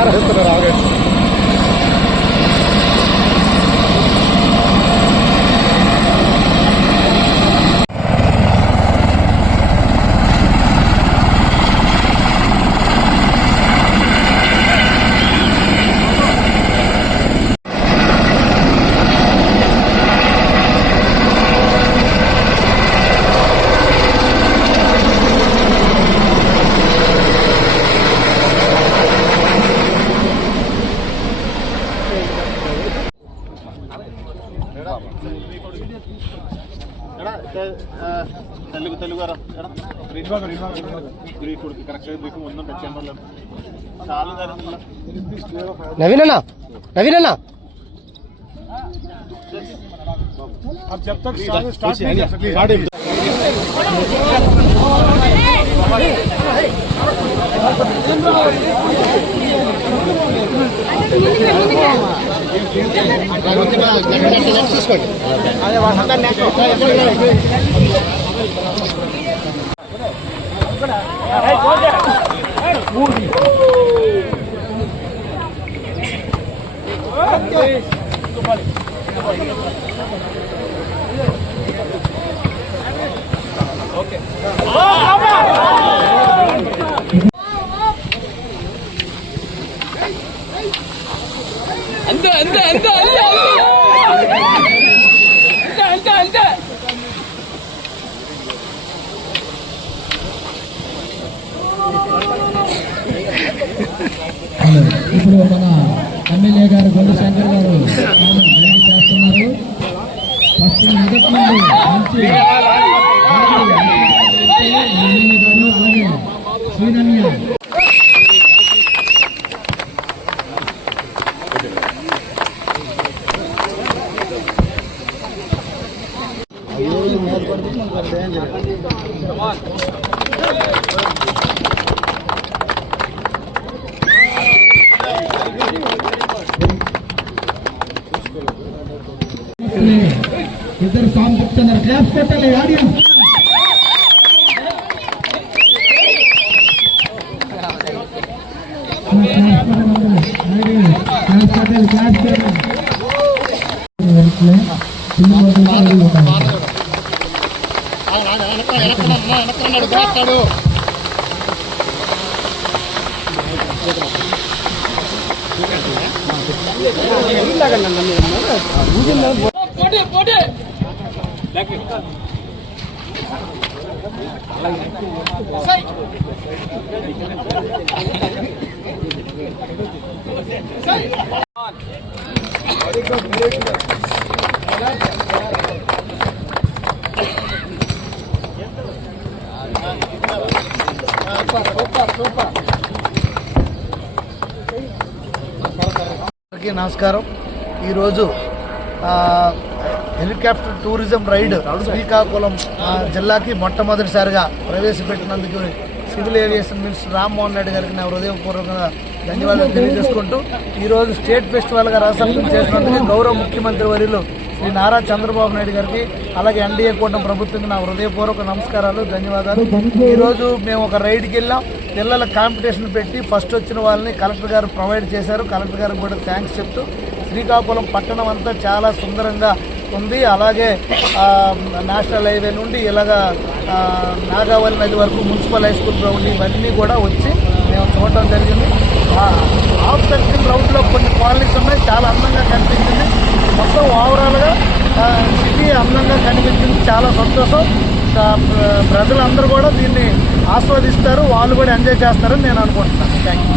ఆరేస్తున్నారు ఆగండి. తెలుగు నవీన్ అన్న अब जब तक स्टार्ट नहीं कर सकते ఇప్పుడు మన ఎమ్మెల్యే గారు గొండు శంకర్ గారు చేస్తున్నారు. ఫస్ట్ మొదటి నుండి మంచి అలాగే శ్రీరమ్య ఇద్దరు సాంగ్ చెప్తున్నారు. క్లాస్ కొట్టాలి ఆడియన్స్. నమస్కారం. ఈరోజు హెలికాప్టర్ టూరిజం రైడ్ శ్రీకాకుళం జిల్లాకి మొట్టమొదటిసారిగా ప్రవేశపెట్టినందుకు civil aviation minister Rammohan Reddy గారికి నా హృదయపూర్వకంగా ధన్యవాదాలు తెలియజేసుకుంటూ ఈరోజు స్టేట్ ఫెస్టివల్గా రాష్ట్రం చేసినందుకు గౌరవ ముఖ్యమంత్రి వర్యులు శ్రీ నారా చంద్రబాబు నాయుడు గారికి అలాగే ఎన్డీఏ కూటమి ప్రభుత్వం నా హృదయపూర్వక నమస్కారాలు, ధన్యవాదాలు. ఈరోజు మేము ఒక రైడ్కి వెళ్ళాం. పిల్లల కాంపిటీషన్ పెట్టి ఫస్ట్ వచ్చిన వాళ్ళని కలెక్టర్ గారు ప్రొవైడ్ చేశారు. కలెక్టర్ గారికి కూడా థ్యాంక్స్ చెప్తూ శ్రీకాకుళం పట్టణం అంతా చాలా సుందరంగా ఉంది. అలాగే నేషనల్ హైవే నుండి ఇలాగా నాగావళి నది వరకు మున్సిపల్ హై స్కూల్ గ్రౌండ్ ఇవన్నీ కూడా వచ్చి మేము చూడటం జరిగింది. హాఫ్ సర్కిల్ రౌండ్లో కొన్ని కాలనీస్ ఉన్నాయి, చాలా అందంగా కనిపించింది. మొత్తం ఓవరాల్గా సిటీ అందంగా కనిపించింది. చాలా సంతోషం. ప్రజలందరూ కూడా దీన్ని ఆస్వాదిస్తారు, వాళ్ళు కూడా ఎంజాయ్ చేస్తారని నేను అనుకుంటున్నాను. Thank you.